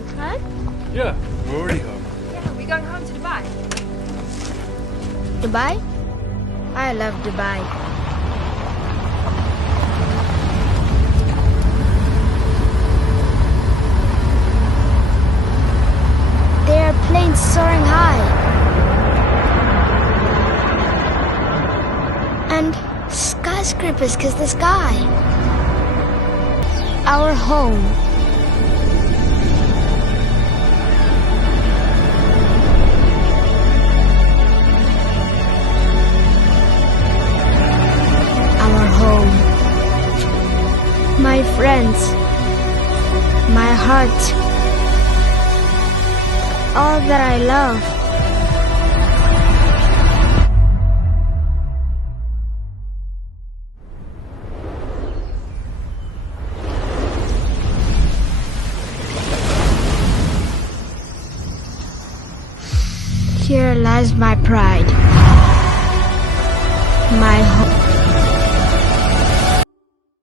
going? Home? Yeah, we're already home. Yeah, we're going home to Dubai. Dubai? I love Dubai. There are planes soaring high. And skyscrapers kiss the sky. Our home. Our home. My friends. My heart. All that I love. Here lies my pride, my hope.